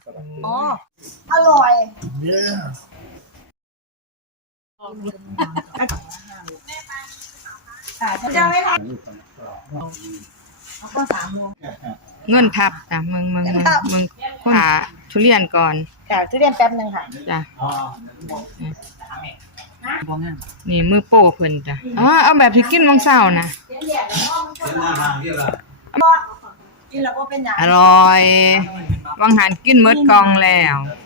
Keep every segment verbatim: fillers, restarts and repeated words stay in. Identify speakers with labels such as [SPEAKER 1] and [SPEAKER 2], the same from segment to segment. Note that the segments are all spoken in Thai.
[SPEAKER 1] อ๋ออร่อยค่ะจะไม่ทันเอาข้าวสามโล
[SPEAKER 2] เงินทับจ้ะมึงมึงมึงมึงขาทุเรียนก่อน
[SPEAKER 1] ค่ะทุเรียนแป๊บนึงค่ะ
[SPEAKER 2] จ้ะนี่มือโป้เพิ่นจ้ะอ๋อเอาแบบที่กินมื้อเช้านะ
[SPEAKER 1] กินแล้วก็เป็นอย่าง
[SPEAKER 2] อร่อยวังหันกินหมดกล่องแล้ว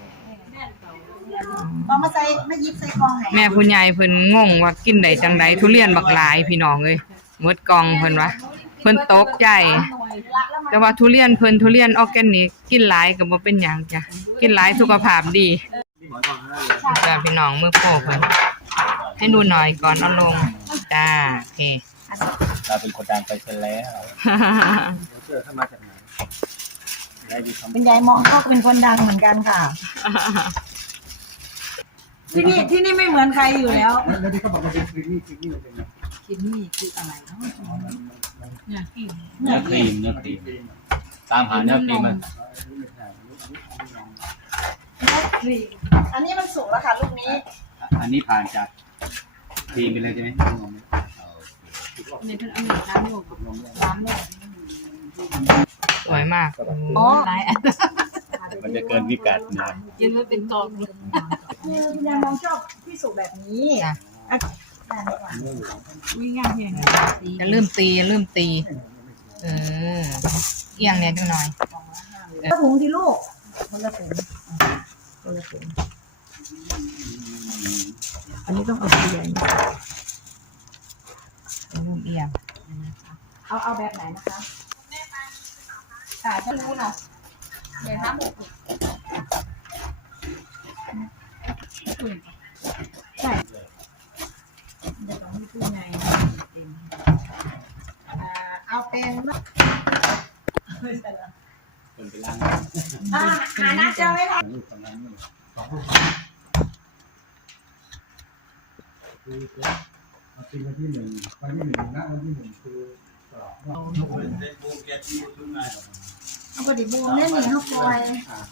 [SPEAKER 1] ก็มาใส่มายิบใส่กล่องให้
[SPEAKER 2] แม่ผู้ใหญ่เพิ่นงงว่ากินได้จังไดทุเรียนบักหลายพี่น้องเอ้ยหมดกล่องเพิ่นว่าเพิ่นตกใจแต่ว่าทุเรียนเพิ่นทุเรียนออร์แกนิกกินหลายก็บ่เป็นหยังจ้ะกินหลายสุขภาพดีจ้ะพี่น้องมือโป้เพิ่นให้ดูหน่อยก่อนเอาลงจ้าโอเค
[SPEAKER 3] เราเป็นคนดังไปซะแล้วเชื่อถ้ามาจากไหนได้ดีคำ
[SPEAKER 1] เป็นยายมองก็เป็นคนดังเหมือนกันค่ะ ที่นี่ที่นี่ไม่เหมือนใครอยู่แล้ว
[SPEAKER 3] แล้วที่เขาบอกมันเป็นครีมนี่ครีมนี่มันเป็นไง
[SPEAKER 1] ที่นี่คืออะไรเนาะเนี่ยครีม
[SPEAKER 3] เนื้อครีมเนื้อครีมตามหาเนื้อครีมมัน
[SPEAKER 1] ครีมอันนี้มันสุกแล้วค่ะลูกนี้
[SPEAKER 3] อันนี้ผ่านจากครีมไปเลยใช่ไหม
[SPEAKER 1] ในเพิ่นเอาหนึ่งล้านโลล้านโล
[SPEAKER 2] สวยมาก
[SPEAKER 1] อ๋อหลายอัน
[SPEAKER 3] มันจะเกินวิกัดนะ
[SPEAKER 1] กินแล้วเป็นกองคือคุณยายมองชอบที่สุกแบบนี้
[SPEAKER 2] จ้ะ
[SPEAKER 1] อ่ะได้ดีกว่าวิ่งง่ายเพียง
[SPEAKER 2] อย่าลืมตีอย่าลืมตีเออเอียงเนี่ยจังหน่อย
[SPEAKER 1] กระถุงที่ลูกคนละถุงคนละถุงอันนี้ต้องเอาเทียน
[SPEAKER 2] อย่าลืมเอียง
[SPEAKER 1] เอาเอาแบบไหนนะคะค่ะจะรู้นะเดี๋ยวน้ำหกใช่เดี๋ยวต้องมีตู้ไงเอาเป็น
[SPEAKER 3] คนไปล้าง
[SPEAKER 1] อ่าหาหน้าเจอไหมคะ
[SPEAKER 3] ลูกตรงนั้นสองลูกคือเอาจริงวันที่หนึ่งวันที่หนึ่งนะวันที่หนึ่งคือสอบว่าเป็นโปรแกรมที่ยุ่งง่ายหรอก
[SPEAKER 1] เอาปฏิบูรณ์เนี่ยหนีเขาปล่อย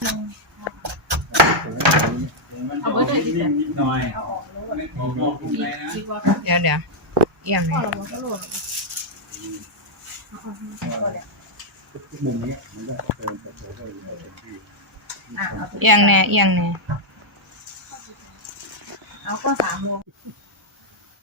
[SPEAKER 3] เอาไปเลยนิดหน่อย
[SPEAKER 1] เอาออกรู้ว่า
[SPEAKER 3] ไม่ขอบอกคุณเลยนะ
[SPEAKER 1] คิดว่า
[SPEAKER 2] เดี๋ยวเดี๋ยวเอียง
[SPEAKER 1] พ่อ
[SPEAKER 2] เนี่ย
[SPEAKER 1] เราก็โหลดเอาเอาเอาเนี่ย
[SPEAKER 3] มุมนี้มันก็เติมเติมเติมได้เต็มที่
[SPEAKER 1] อ่ะเอา
[SPEAKER 2] เอียงแน่เอียงแน่
[SPEAKER 1] เอาก็สามรวม